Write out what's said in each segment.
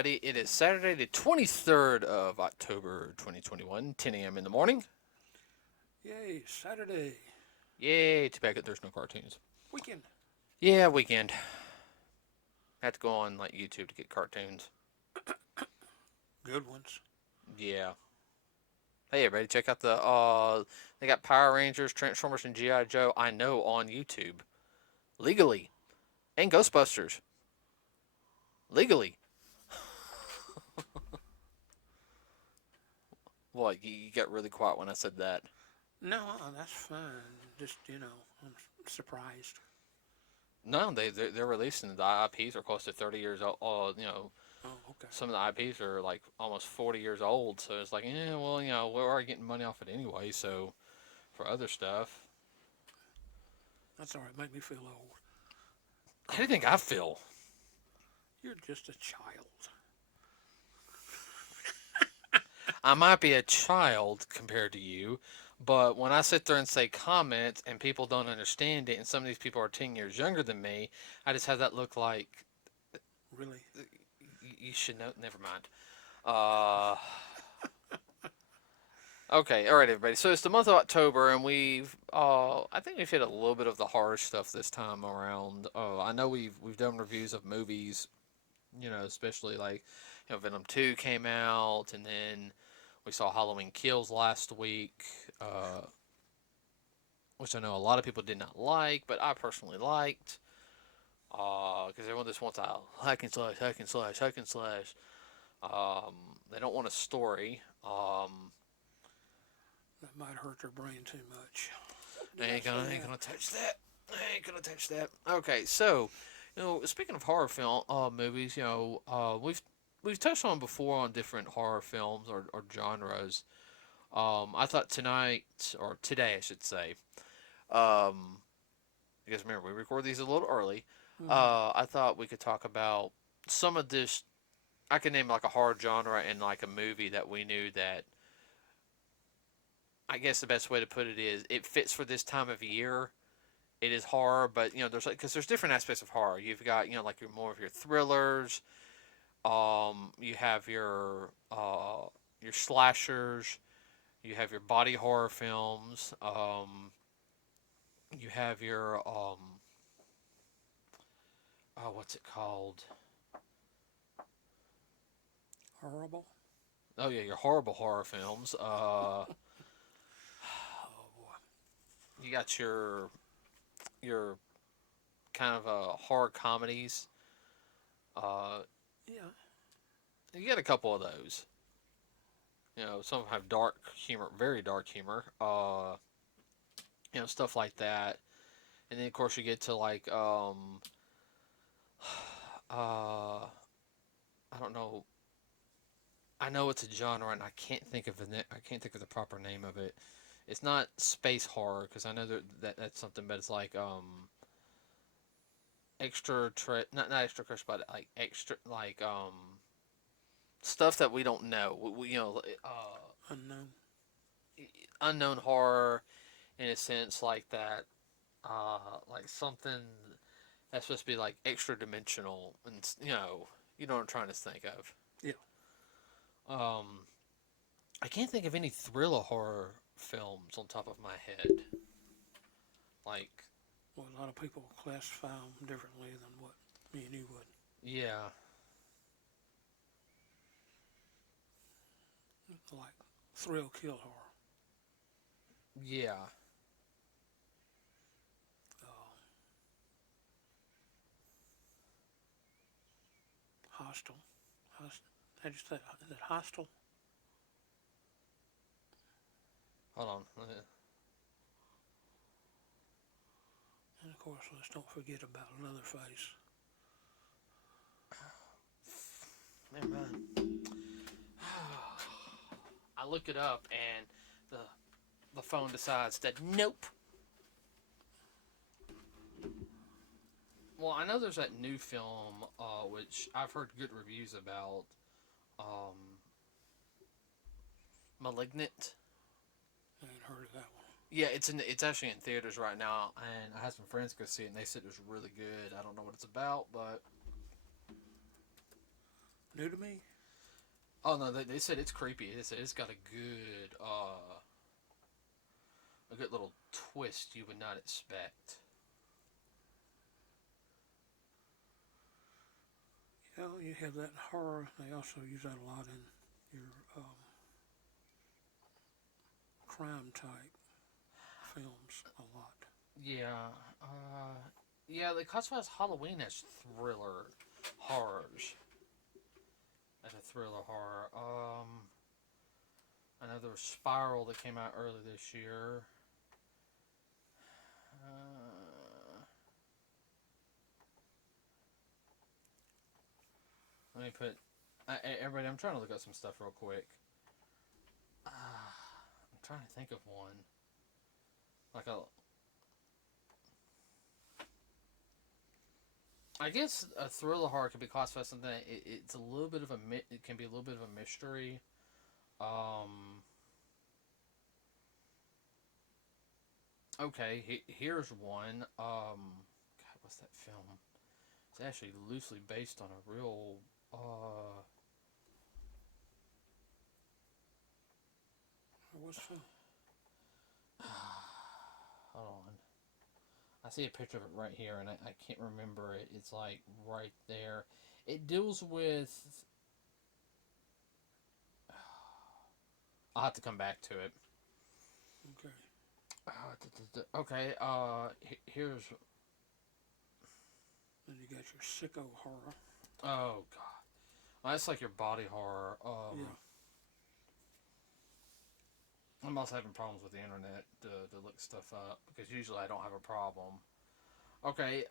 everybody. It is Saturday, the 23rd of October, 2021, 10 a.m. in the morning. Yay, Saturday. Yay, too bad there's no cartoons. Weekend. Yeah, weekend. Had to go on like YouTube to get cartoons. Good ones. Yeah. Hey, everybody, check out they got Power Rangers, Transformers, and G.I. Joe, I know, on YouTube. Legally. And Ghostbusters. Legally. Well, you got really quiet when I said that. No, that's fine. Just, I'm surprised. No, they're releasing the IPs are close to 30 years old. Oh, okay. Some of the IPs are like almost 40 years old. So it's like, yeah, well, we're already getting money off it anyway. So for other stuff, That's all right. Make me feel old. how do you think I feel? You're just a child. I might be a child compared to you, but when I sit there and say comments and people don't understand it, and some of these people are 10 years younger than me, I just have that look like, Really? you should know. Never mind. Uh, Okay, all right, everybody. So it's the month of October, and I think we've hit a little bit of the horror stuff this time around. I know we've done reviews of movies, especially like, Venom 2 came out, and then we saw Halloween Kills last week, uh, which I know a lot of people did not like, but I personally liked, because everyone just wants a hack and slash, hack and slash, hack and slash. They don't want a story. That might hurt their brain too much. Ain't gonna touch that. Ain't gonna touch that. Okay, so speaking of horror film movies, we've touched on before on different horror films or genres. I thought tonight or today I should say. Because remember we record these a little early. Mm-hmm. I thought we could talk about some of this. I could name like a horror genre and like a movie that we knew that I guess the best way to put it is it fits for this time of year. It is horror, but there's like because there's different aspects of horror. You've got like more of your thrillers. You have your slashers. You have your body horror films. You have your what's it called? Horrible? Oh yeah, your horrible horror films. Oh, boy. You got your kind of horror comedies. Uh, Yeah. you get a couple of those. Some of them have dark humor, very dark humor. Stuff like that. And then of course you get to like I don't know. I know it's a genre and I can't think of I can't think of the proper name of it. It's not space horror because I know that's something, but it's like not extra but like extra like stuff that we don't know. Unknown. Unknown horror in a sense like that. Like something that's supposed to be like extra dimensional, and you know what I'm trying to think of. Yeah. Um, I can't think of any thriller horror films on top of my head. Like, Well, a lot of people classify them differently than what me and you would. yeah, Like thrill kill horror. yeah. Uh, hostile. How'd you say? Is it hostile? Hold on. And of course, let's don't forget about Leatherface. Man. I look it up and the phone decides that nope. Well, I know there's that new film, which I've heard good reviews about, *Malignant*. I ain't heard of that one. Yeah, it's actually in theaters right now, and I had some friends go see it, and they said it was really good. I don't know what it's about, but New to me? Oh no, they said it's creepy. They said it's got a good little twist you would not expect. Yeah, you have that horror. They also use that a lot in your crime type films a lot. Yeah, yeah, they classify as Halloween as thriller horrors. As a thriller horror. I know there was Spiral that came out early this year. Uh, Let me put. Everybody, I'm trying to look up some stuff real quick. I'm trying to think of one. Like a. I guess a thriller horror could be classified as something. It's a little bit of a. It can be a little bit of a mystery. Um. Okay. Here's one. God, what's that film? It's actually loosely based on a real. What's film? Hold on. I see a picture of it right here, and I can't remember it. It's like right there. It deals with. I'll have to come back to it. Okay. Okay. Here's. Then you got your sicko horror. Oh God. Well, that's like your body horror. Yeah. I'm also having problems with the internet to look stuff up because usually I don't have a problem. Okay.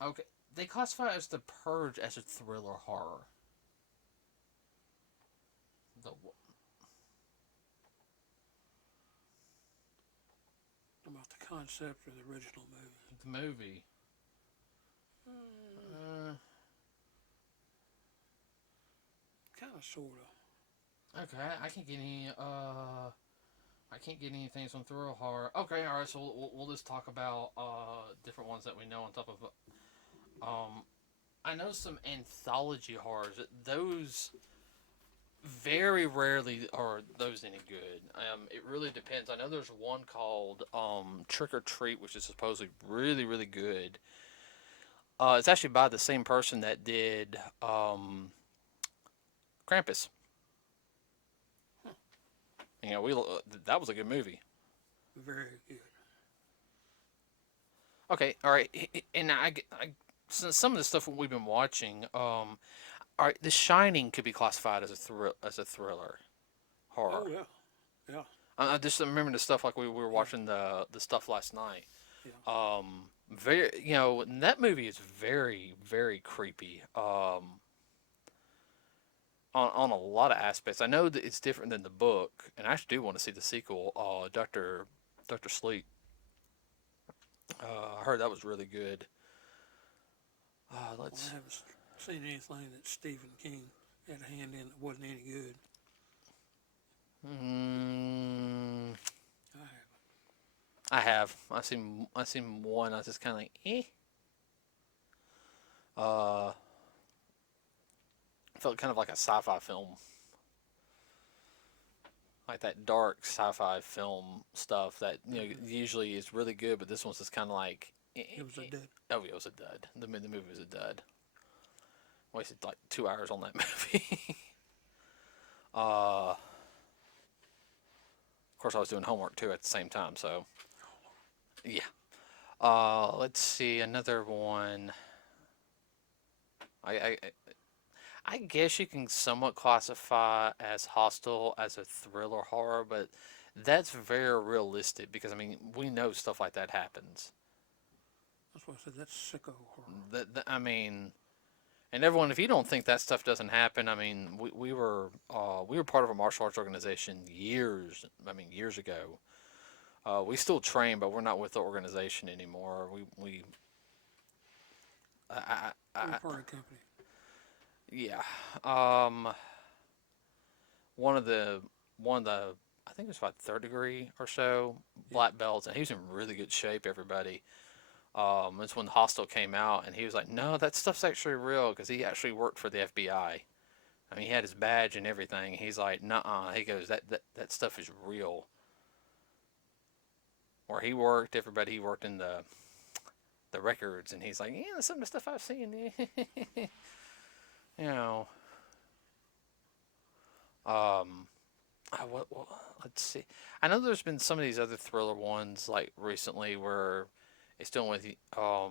Okay. They classify it as The Purge as a thriller horror. The About the concept of the original movie. movie. Mm, Uh, kind of, sort okay. I can't get any. I can't get anything from thriller horror. Okay. All right. So we'll just talk about different ones that we know on top of. Um, I know some anthology horrors. Those very rarely are those any good. It really depends. I know there's one called Trick or Treat, which is supposedly really really good. It's actually by the same person that did Krampus. of. Huh. You know, we that was a good movie. Very good. Okay, all right, and so some of the stuff we've been watching. All right, The Shining could be classified as a thriller horror. Oh yeah. Yeah. I just remember the stuff like we were Yeah. watching the stuff last night. Yeah. Very, that movie is very very creepy. On a lot of aspects. I know that it's different than the book, and I actually do want to see the sequel. Doctor Sleep. I heard that was really good. Well, I Let's. haven't seen anything that Stephen King had a hand in that wasn't any good. Mm, I haven't. I have. I seen one. I was just kind of like, eh. Uh, felt kind of like a sci-fi film, like that dark sci-fi film stuff that usually is really good, but this one's just kind of like. It was a dud. Oh, yeah, it was a dud. The movie was a dud. Wasted like 2 hours on that movie. Of course, I was doing homework too at the same time, so yeah. Let's see another one. I, I I guess you can somewhat classify as Hostel as a thriller horror, but that's very realistic because I mean we know stuff like that happens. That's why I said that's sicko horror. I mean, and everyone, if you don't think that stuff doesn't happen, I mean, we were part of a martial arts organization years ago. We still train, but we're not with the organization anymore. We We're part of the company. yeah. Um, one of the I think it was about third degree or so Yeah. black belts, and he was in really good shape. Everybody. It's when Hostel came out, and he was like, "No, that stuff's actually real," because he actually worked for the FBI. I mean, he had his badge and everything. He's like, "Nuh-uh." He goes, "That stuff is real." Where he worked, everybody he worked in the records, and he's like, "Yeah, some of the stuff I've seen." you know, um, let's see. I know there's been some of these other thriller ones like recently where it's dealing with. I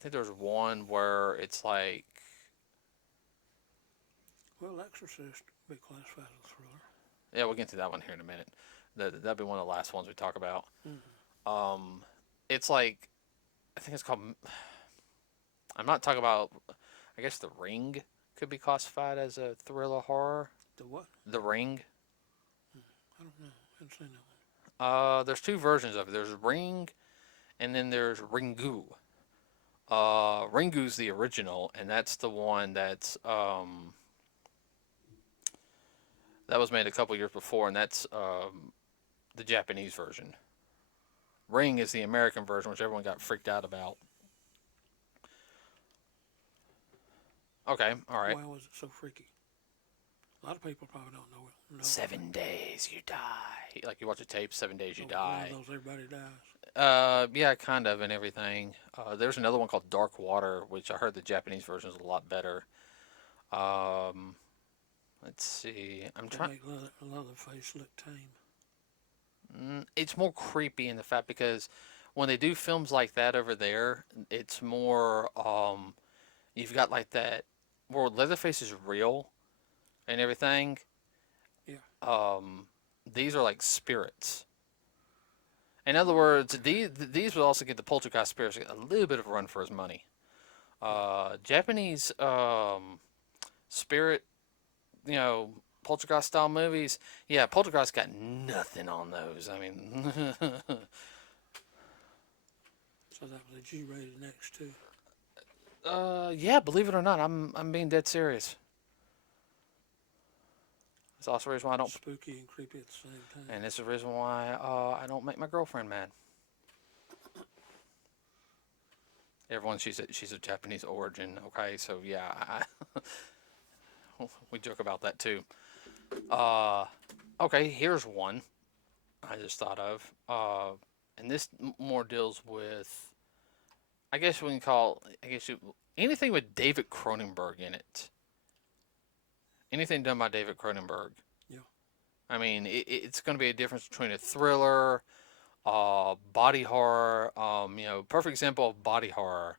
think there's one where it's like, Well, Exorcist would be classified as a thriller. yeah, we'll get to that one here in a minute. That'll be one of the last ones we talk about. Mm-hmm. Um, it's like, I think it's called. I'm not talking about. I guess The Ring could be classified as a thriller horror. The what? The Ring. I don't know. I haven't seen that one. There's two versions of it. There's Ring, and then there's Ringu. Ringu's the original, and that's the one that was made a couple years before, and that's the Japanese version. Ring is the American version, which everyone got freaked out about. Okay, all right. Why was it so freaky? A lot of people probably don't know it. No. 7 days you die. Like you watch a tape, 7 days you One die. of those everybody dies. Yeah, kind of, and everything. There's another one called Dark Water, which I heard the Japanese version is a lot better. Let's see. I'm They trying. make Leatherface look tame. It's more creepy in the fact because when they do films like that over there, it's more. You've got like that where Leatherface is real and everything. Yeah. These are like spirits. In other words, these will also get the poltergeist spirits a little bit of a run for his money. Japanese spirit, poltergeist style movies. Yeah, poltergeist got nothing on those. I mean, So that was a G-rated next too. yeah, believe it or not, I'm being dead serious. It's also the reason why I don't. Spooky and creepy at the same time. And it's the reason why I don't make my girlfriend mad. Everyone, she's a Japanese origin. Okay, so yeah, we joke about that too. Okay, here's one I just thought of, and this more deals with, I guess we can call, anything with David Cronenberg in it. Anything done by David Cronenberg. Yeah. I mean, it's going to be a difference between a thriller, body horror. Perfect example of body horror.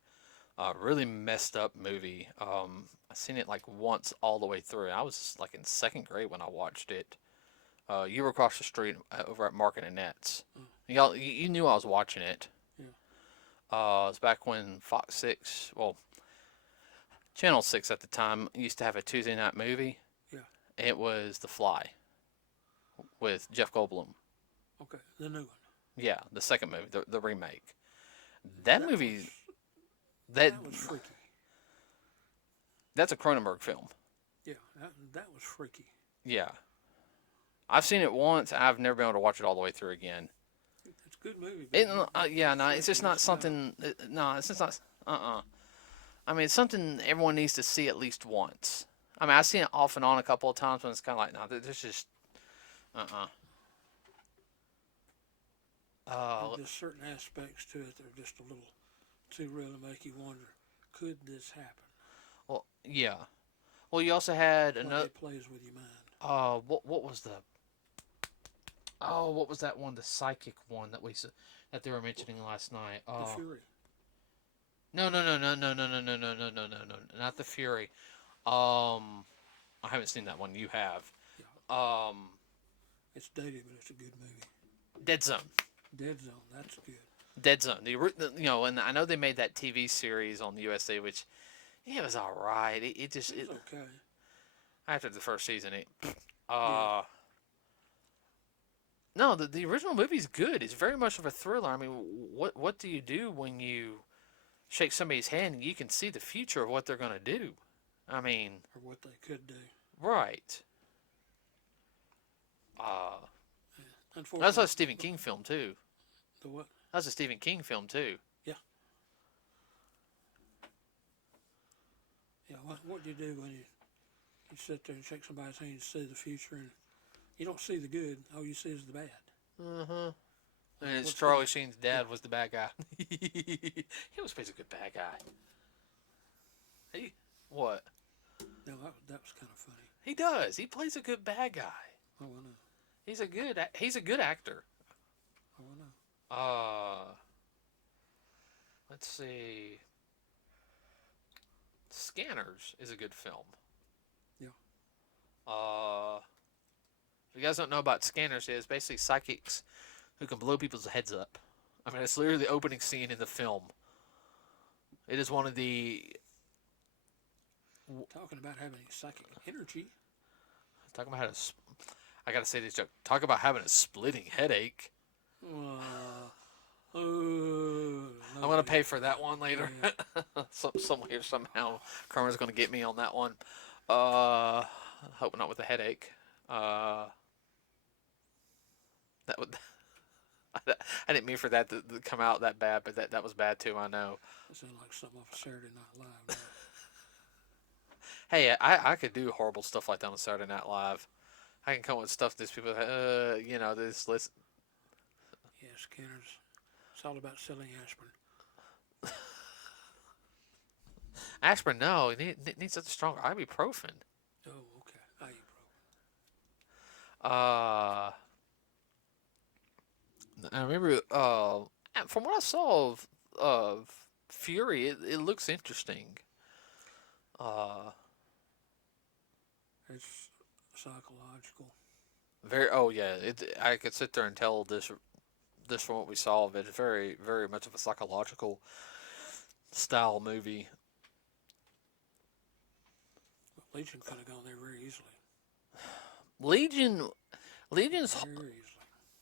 Really messed up movie. I seen it like once all the way through. I was like in second grade when I watched it. You were across the street over at Market and Nets. You knew I was watching it. Yeah. It was back when Fox 6, well, Channel 6 at the time, used to have a Tuesday night movie. Yeah. It was The Fly with Jeff Goldblum. Okay, the new one. Yeah, the second movie, the remake. That movie, that was freaky. That's a Cronenberg film. Yeah, that was freaky. Yeah. I've seen it once. I've never been able to watch it all the way through again. It's a good movie. It's just not something. No, it's just not. I mean, it's something everyone needs to see at least once. I mean, I've seen it off and on a couple of times when it's kind of like, no, there's just. There's certain aspects to it that are just a little too real to make you wonder, could this happen? Well, yeah. Well, you also had another. It plays with your mind. What was the? Oh, what was that one? The psychic one that they were mentioning last night. The Fury. No, not The Fury. I haven't seen that one. You have. Yeah. It's dated, but it's a good movie. Dead Zone. Dead Zone, that's good. Dead Zone. And I know they made that TV series on the USA, which, it was all right. It was okay. After the first season, No, the original movie's good. It's very much of a thriller. I mean, what do you do when you shake somebody's hand and you can see the future of what they're going to do? I mean... Or what they could do. Right. That's a Stephen King film, too. The what? That's a Stephen King film, too. Yeah. Yeah, what do you do when you You sit there and shake somebody's hand and see the future, and you don't see the good. All you see is the bad. Uh-huh. And it's What's Charlie gonna? Sheen's Yeah. dad was the bad guy. He was basically a good bad guy. He what? No, that was kind of funny. He does. He plays a good bad guy. Oh, I know. He's a good actor. Oh, I know. Uh, let's see. Scanners is a good film. Yeah. If you guys don't know about Scanners, it's basically psychics who can blow people's heads up. I mean, it's literally the opening scene in the film. It is one of the Talking about having psychic energy. talking about how to. I gotta say this joke. Talk about having a splitting headache. No, I'm gonna pay for that one later. Yeah. Somewhere somehow, Karma's gonna get me on that one. I hope not with a headache. That would. I didn't mean for that to come out that bad, but that was bad too. I know. That sounds like something off of Saturday Night Live. Hey, I could do horrible stuff like that on Saturday Night Live. I can come up with stuff these people, this list. Yeah, Scanners. It's all about selling aspirin. Aspirin, no, it needs something stronger. Ibuprofen. Oh, okay. I remember. From what I saw of Fury, it looks interesting. Uh, It's psychological. very. Oh yeah, I could sit there and tell this from what we saw of it. It's very very much of a psychological style movie. Legion could have gone there very easily. Legion, Legion's Very easily.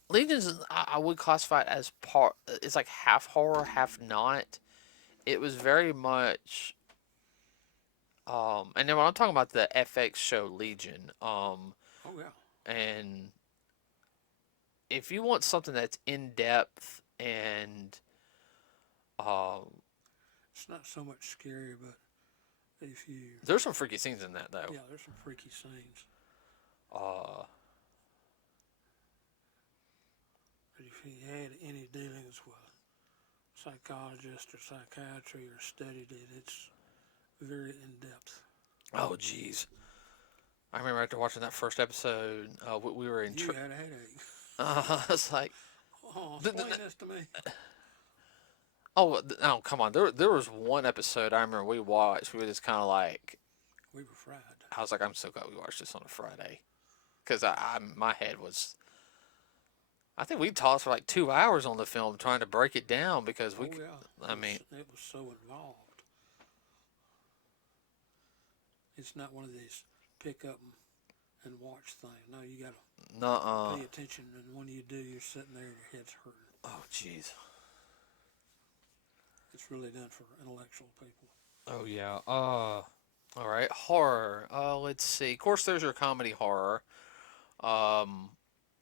Legion's I would classify it as part. It's like half horror, half not. It was very much. And then when I'm talking about the FX show Legion, Oh, yeah. and if you want something that's in depth and It's not so much scary, but if you. there's some freaky scenes in that though. Yeah, there's some freaky scenes. Uh, But if you had any dealings with psychologist or psychiatry or studied it, it's very in depth. oh jeez, I remember after watching that first episode, we were in. You had a headache. It's like, Oh, explain this to me. oh, come on. There was one episode I remember we watched. We were just kind of like, We were fried. I was like, I'm so glad we watched this on a Friday, because my head was. I think we talked for like 2 hours on the film trying to break it down because we. Oh, yeah. I mean, it was so involved. It's not one of these pick up and watch things. No, you got to nuh-uh. pay attention, and when you do, you're sitting there and your head's hurting. Oh, jeez. It's really done for intellectual people. Oh yeah. All right. Horror. Let's see. Of course, there's your comedy horror.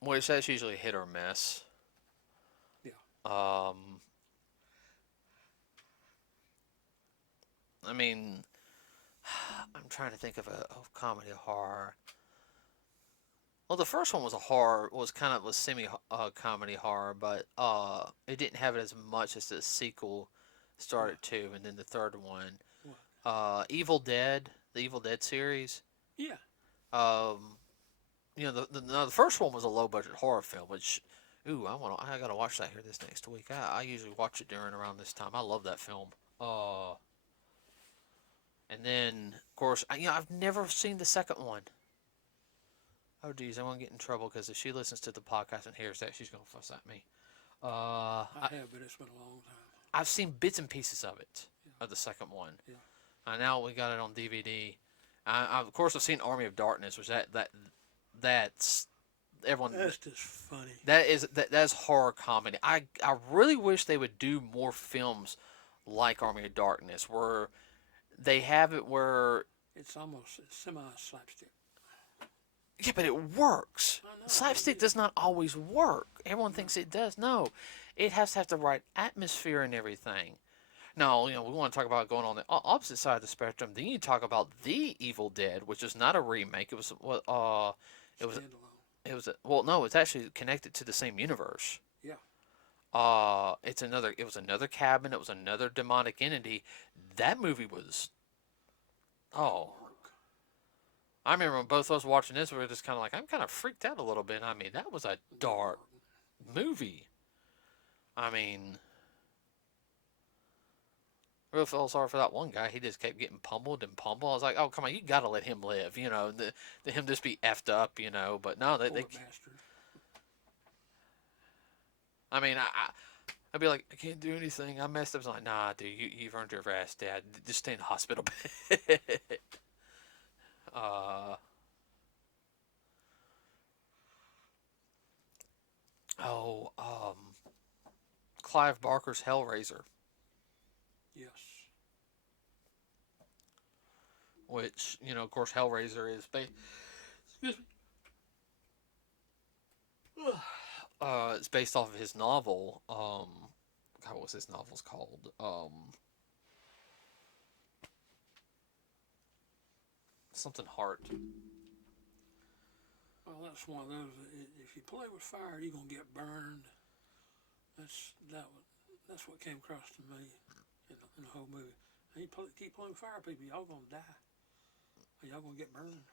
Which that's usually hit or miss. Yeah. I mean, I'm trying to think of a comedy horror. Well, the first one was a horror, was semi comedy horror, but it didn't have it as much as the sequel started to, and then the third one, What? Evil Dead, the Evil Dead series. Yeah. The first one was a low budget horror film, which, I gotta watch that here this next week. I usually watch it around this time. I love that film. And then of course, I've never seen the second one. Oh geez, I won't get in trouble because if she listens to the podcast and hears that, she's gonna fuss at me. I have, but it's been a long time. I've seen bits and pieces of it, Yeah. of the second one. Yeah. And now we got it on DVD. Of course, I've seen Army of Darkness, which that's everyone. That's just funny. That's horror comedy. I really wish they would do more films like Army of Darkness, where they have it where. It's almost semi slapstick. Yeah, but it works. I know, Slapstick does not always work. Everyone thinks it does. No, it has to have the right atmosphere and everything. Now, we want to talk about going on the opposite side of the spectrum. Then you talk about The Evil Dead, which is not a remake. It was what it was Standalone. well, no, it's actually connected to the same universe. Yeah. It was another cabin, it was another demonic entity. That movie was oh, Dark. I remember when both of us watching this, we were just kind of like, I'm kind of freaked out a little bit. I mean, that was a dark Dark. movie. I mean, I really felt sorry for that one guy. He just kept getting pummeled and pummeled. I was like, oh, come on, you gotta let him live, the him just be effed up, But no, Poor they bastard. I mean, I'd be like, I can't do anything. I messed up. I was like, nah, dude, you've earned your rest, Dad. Just stay in the hospital bed. uh, oh, Clive Barker's Hellraiser, Yes. which, of course, Hellraiser is excuse me. It's based off of his novel. God, what was his novel's called? Something Heart. Well, that's one of those. If you play with fire, you're gonna get burned. That's what came across to me in the whole movie. And keep playing with fire, people, y'all gonna die. Y'all gonna get burned.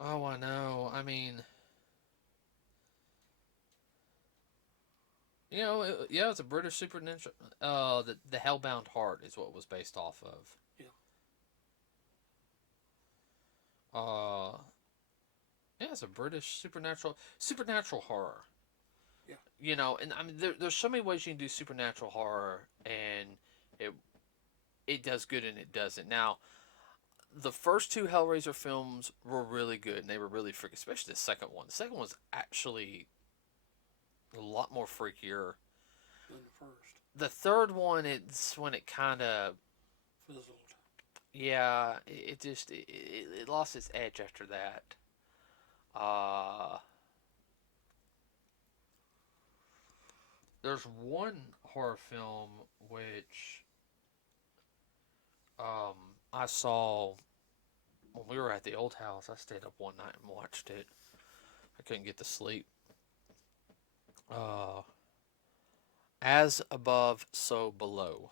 Oh, I know. I mean, yeah, it's a British supernatural. The Hellbound Heart is what it was based off of. Yeah. Uh, yeah, it's a British supernatural horror. Yeah. And I mean, there's so many ways you can do supernatural horror, and it it does good and it doesn't. Now, the first two Hellraiser films were really good, and they were really freaky, especially the second one. The second one was actually a lot more freakier. Than the first. The third one, it's when it kind of, Fizzled. yeah, it just it lost its edge after that. Uh, there's one horror film which um I saw when we were at the old house. I stayed up one night and watched it. I couldn't get to sleep. Uh, As above, so below.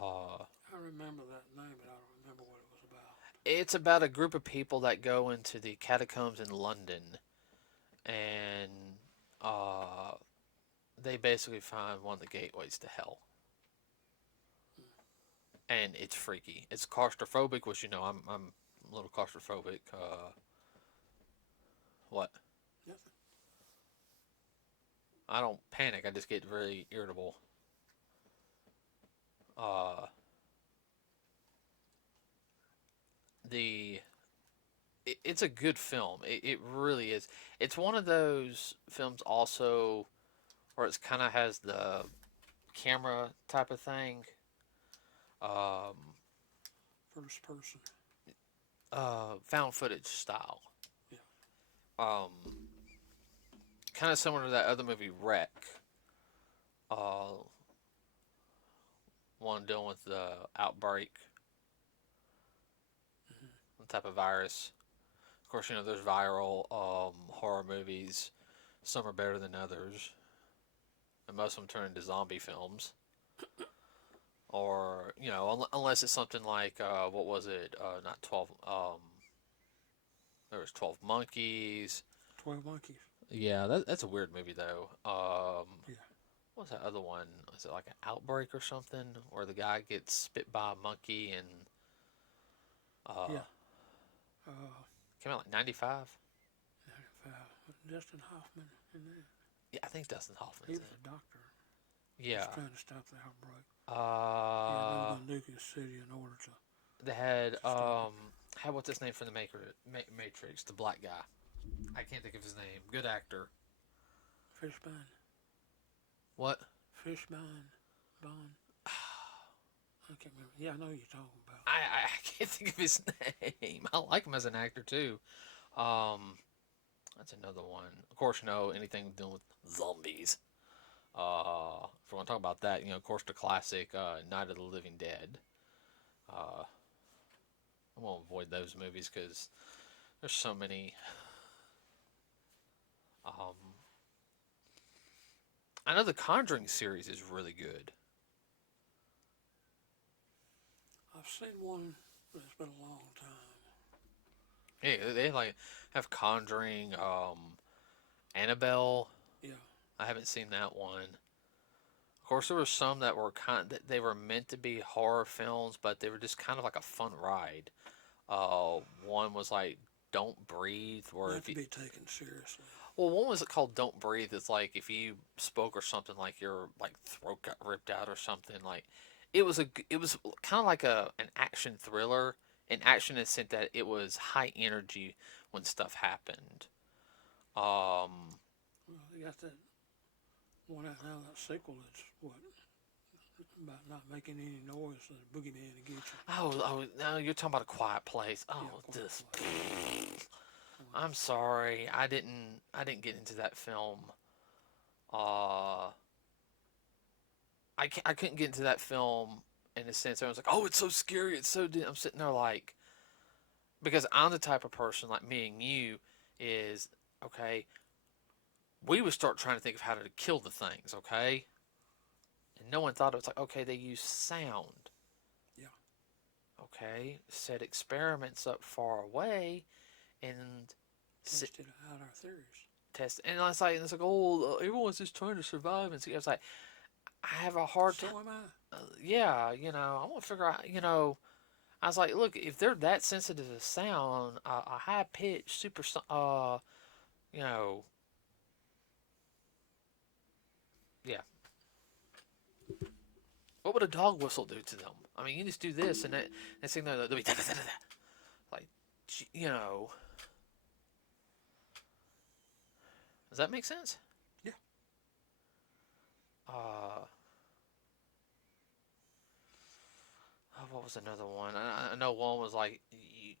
Uh, I remember that name, but I don't remember what it was about. it's about a group of people that go into the catacombs in London, and uh, they basically find one of the gateways to hell. And it's freaky. It's claustrophobic, which I'm a little claustrophobic. What? Nothing. I don't panic. I just get very irritable. Uh, the it's a good film. It really is. It's one of those films also where it's kind of has the camera type of thing. Um, First person. Found footage style. Yeah. Um, Kind of similar to that other movie Wreck. Uh, One dealing with the outbreak, Mm-hmm. type of virus. Of course, there's viral horror movies. Some are better than others, and most of them turn into zombie films. Or unless it's something like what was it? Not 12. There was 12 Monkeys. 12 Monkeys. Yeah, that's a weird movie though. Yeah. What was that other one? Was it like an outbreak or something, where the guy gets spit by a monkey and Yeah. uh, Uh, came out like 95? 95. Dustin Hoffman in there. Yeah, I think Dustin He Hoffman's in was a doctor. it. He was Yeah. trying to stop the outbreak. He had Uh, moved to Nuclear City in order to they had stop it. what's his name from the Matrix, the black guy. I can't think of his name. Good actor. Fishbone. What? Fishbone. Bond. I can't remember. Yeah, I know who you're talking about. I can't think of his name. I like him as an actor too. Um, that's another one. Of course, anything dealing with zombies. If we're going to talk about that, of course, the classic Night of the Living Dead. Uh, I'm going to avoid those movies because there's so many. Um, I know the Conjuring series is really good. I've seen one, but it's been a long time. Yeah, they like have Conjuring, Annabelle. Yeah, I haven't seen that one. Of course, there were some that were that they were meant to be horror films, but they were just kind of like a fun ride. One was like Don't Breathe, where not if to you be taken seriously. one was called Don't Breathe. It's like if you spoke or something, like your like throat got ripped out or something. Like it was kind of like an action thriller. An action in the sense that it was high energy when stuff happened. Um, Well, they got that one out now, that sequel that's what, about not making any noise so the boogeyman to get you. oh, no, you're talking about A Quiet Place. Yeah, Oh, Quiet this. Place. I'm sorry, I didn't get into that film. Uh, I couldn't get into that film in a sense. I was like, oh, it's so scary. It's so. I'm sitting there like, because I'm the type of person like me and you is okay. We would start trying to think of how to kill the things, okay? And no one thought it was like, okay, they use sound, Yeah, okay? Set experiments up far away and tested out our theories. test. And it's like, oh, everyone's just trying to survive. And so it's like, I have a hard time. So am I. Yeah, I want to figure out, I was like, look, if they're that sensitive to sound, a high pitched, super, you know, yeah. What would a dog whistle do to them? I mean, you just do this, and that next thing they'll be like, you know. Does that make sense? Yeah. Uh, what was another one? I know one was like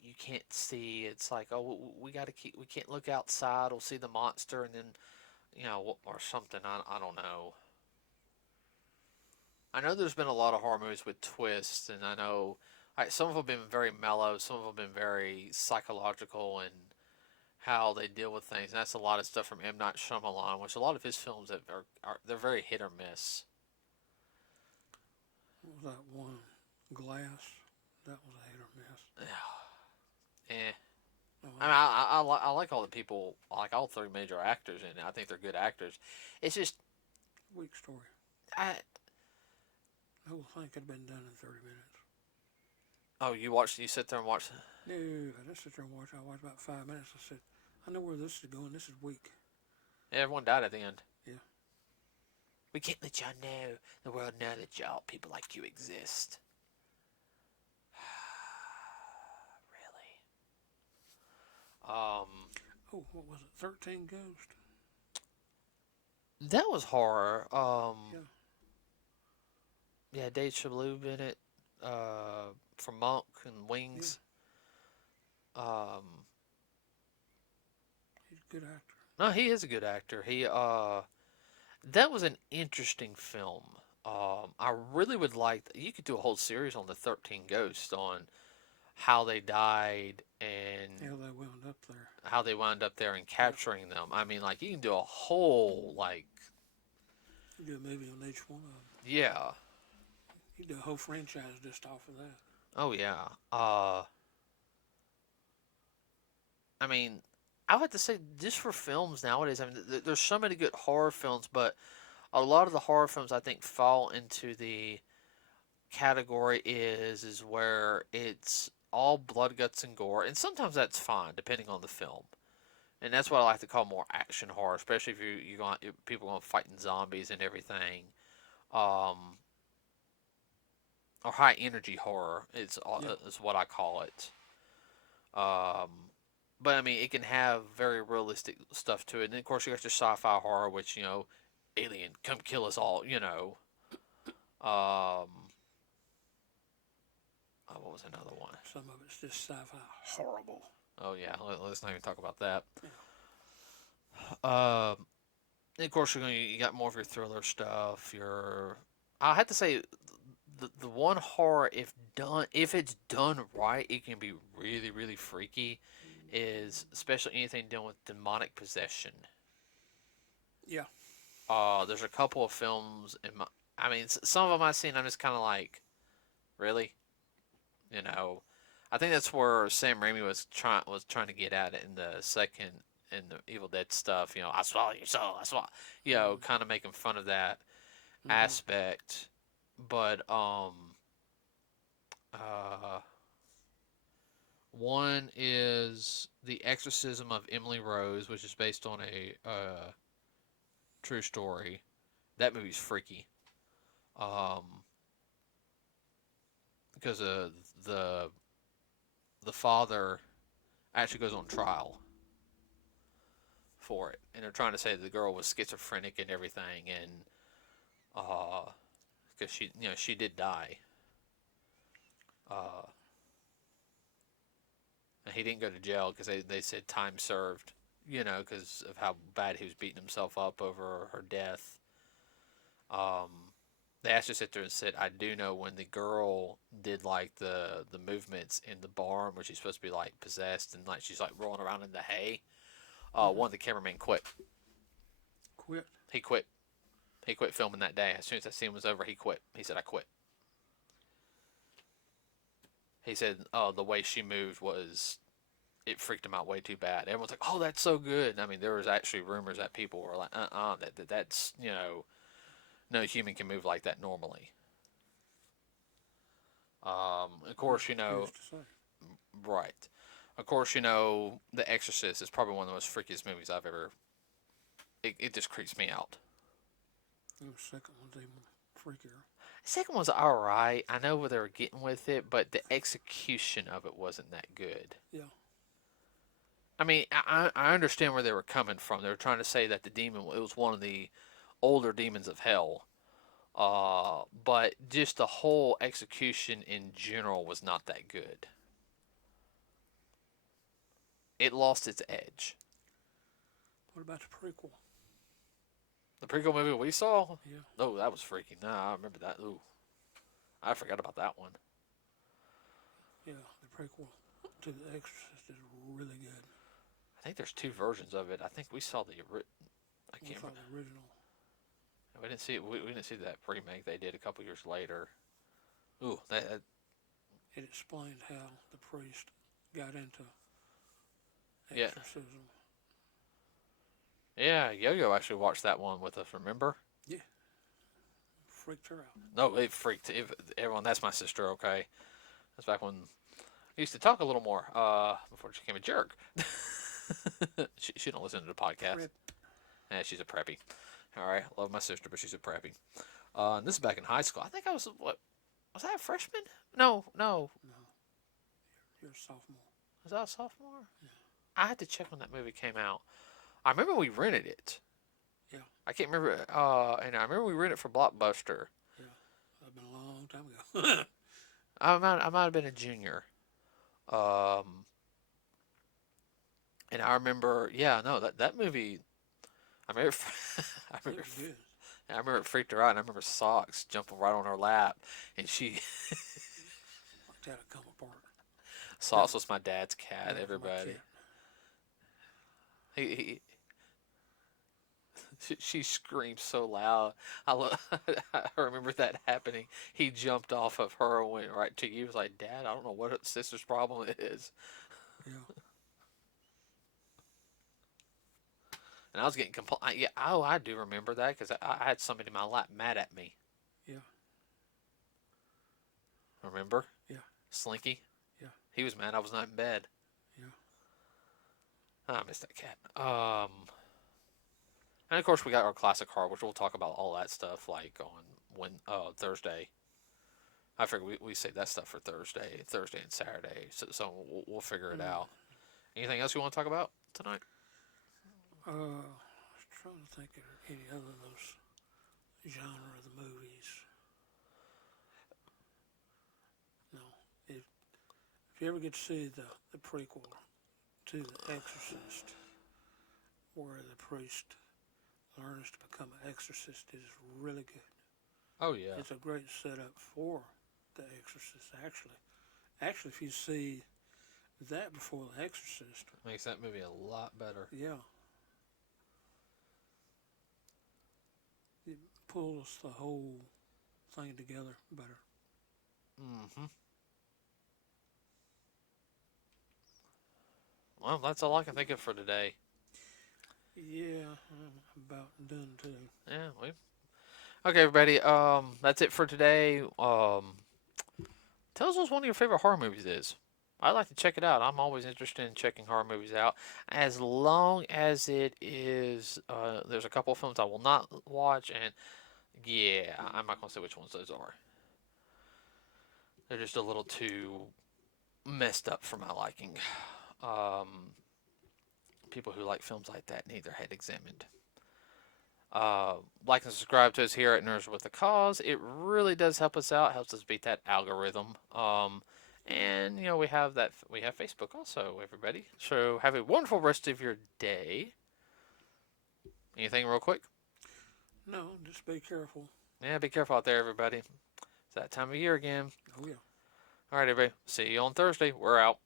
you can't see. It's like, oh, we can't look outside. We'll see the monster, and then or something. I don't know. I know there's been a lot of horror movies with twists, and I know some of them have been very mellow, some of them have been very psychological, and how they deal with things. And that's a lot of stuff from M. Night Shyamalan, which a lot of his films that are they're very hit or miss. What was that one? Glass. That was a hit or miss. Eh. Oh, I mean, I like all the people, I like all three major actors in it. I think they're good actors. It's just, weak story. I The whole thing could have been done in 30 minutes. oh, you sit there and watch. No, I didn't sit there and watch. I watched about 5 minutes. I said, I know where this is going. This is weak. Everyone died at the end. Yeah. We can't let y'all know the world know that y'all people like you exist. Really? Oh, what was it? 13 Ghosts? That was horror. Yeah. Yeah, Dave Chablue in it. From Monk and Yeah. Wings. Um, He's a good actor. no, he is a good actor. That was an interesting film. I really would like. You could do a whole series on the 13 Ghosts on how they died and Yeah, they wound up there. how they wound up there and Yeah. capturing them. I mean, like you can do a whole like You do a movie on each one of them. yeah. You do a whole franchise just off of that. Oh yeah. I mean, I would have to say just for films nowadays. I mean, there's so many good horror films, but a lot of the horror films I think fall into the category is where it's all blood, guts, and gore, and sometimes that's fine depending on the film. And that's what I like to call more action horror, especially if you going people going fighting zombies and everything, um, or high energy horror Yeah. is what I call it. Um, but I mean, it can have very realistic stuff to it. And then, of course, you got your sci-fi horror, which alien, come kill us all. What was another one? Some of it's just sci-fi horrible. Oh yeah, let's not even talk about that. Yeah. Um, And of course, you got more of your thriller stuff. I have to say, the one horror, if it's done right, it can be really really freaky. Is especially anything dealing with demonic possession. Yeah. There's a couple of films in my. I mean, some of them I've seen. I'm just kind of like, really, you know. I think that's where Sam Raimi was trying to get at it in the second in the Evil Dead stuff. I swallow your soul. I swallow. Kind of making fun of that Mm-hmm. aspect. But uh, one is The Exorcism of Emily Rose, which is based on a true story. That movie's freaky. Um, because the the father actually goes on trial for it, and they're trying to say the girl was schizophrenic and everything, and because she did die. Uh, and he didn't go to jail because they said time served. Because of how bad he was beating himself up over her death. Um, they actually sit there and said, I do know when the girl did like the movements in the barn where she's supposed to be like possessed and like she's like rolling around in the hay. Mm-hmm. One of the cameramen quit. Quit. He quit. He quit filming that day. As soon as that scene was over, he quit. He said, I quit. He said, the way she moved it freaked him out way too bad. Everyone's like, oh, that's so good. I mean, there was actually rumors that people were like, that's, no human can move like that normally. Of course, Who's to say? right. Of course, The Exorcist is probably one of the most freakiest movies I've ever. It just creeps me out. The second one's even freakier. The second one's alright. I know where they were getting with it, but the execution of it wasn't that good. Yeah. I mean, I understand where they were coming from. They were trying to say that the demon it was one of the older demons of hell. But just the whole execution in general was not that good. It lost its edge. What about the prequel? The prequel movie we saw? Yeah. Oh, that was freaky. Nah, I remember that. Ooh, I forgot about that one. Yeah. The prequel to The Exorcist is really good. I think there's two versions of it. I think we saw I We can't saw remember. the original. We didn't see it. We didn't see that remake they did a couple years later. Ooh, that It explained how the priest got into yeah, exorcism. yeah. Yo-Yo actually watched that one with us. Remember? Yeah. Freaked her out. No, it freaked everyone. That's my sister. Okay, that's back when I used to talk a little more. Before she became a jerk. she don't listen to the podcast. Prep. Yeah, she's a preppy. All right, love my sister, but she's a preppy. And this is back in high school. I think I was what? Was I a freshman? No. No. You're a sophomore. Was I a sophomore? Yeah. I had to check when that movie came out. I remember we rented it. Yeah. I can't remember. And I remember we rented it for Blockbuster. Yeah. That'd been a long time ago. I might have been a junior. Um, and I remember, yeah, no, that movie. I remember, I remember, Good. I remember it freaked her out. And I remember Socks jumping right on her lap, and she Like that would come apart. Socks was my dad's cat. That was my Everybody, cat. he she screamed so loud. I remember that happening. He jumped off of her and went right to you. He was like, Dad, I don't know what sister's problem is. Yeah. And I was getting yeah, oh, I do remember that because I had somebody in my lap mad at me. Yeah. Remember? Yeah. Slinky? Yeah. He was mad I was not in bed. Yeah. I missed that cat. And of course we got our classic horror, which we'll talk about all that stuff like on Thursday. I figure we save that stuff for Thursday and Saturday, so we'll figure it out. Anything else you want to talk about tonight? I was trying to think of any other of those genre of the movies. No. If you ever get to see the prequel to The Exorcist, where the priest learns to become an exorcist is really good. Oh yeah, It's a great setup for The Exorcist, actually. Actually, if you see that before The Exorcist, makes that movie a lot better. yeah, it pulls the whole thing together better. Mm-hmm. Well, that's all I can think of for today. Yeah, I'm about done too. Yeah, we okay, everybody. That's it for today. Tell us what one of your favorite horror movies is. I'd like to check it out. I'm always interested in checking horror movies out, as long as it is. There's a couple of films I will not watch, and yeah, I'm not gonna say which ones those are. They're just a little too messed up for my liking. Um, People who like films like that need their head examined. Like and subscribe to us here at Nerds with a Cause. It really does help us out. Helps us beat that algorithm. And we have Facebook also, everybody. So have a wonderful rest of your day. Anything real quick? No, just be careful. Yeah, be careful out there, everybody. It's that time of year again. Oh, yeah. All right, everybody. See you on Thursday. We're out.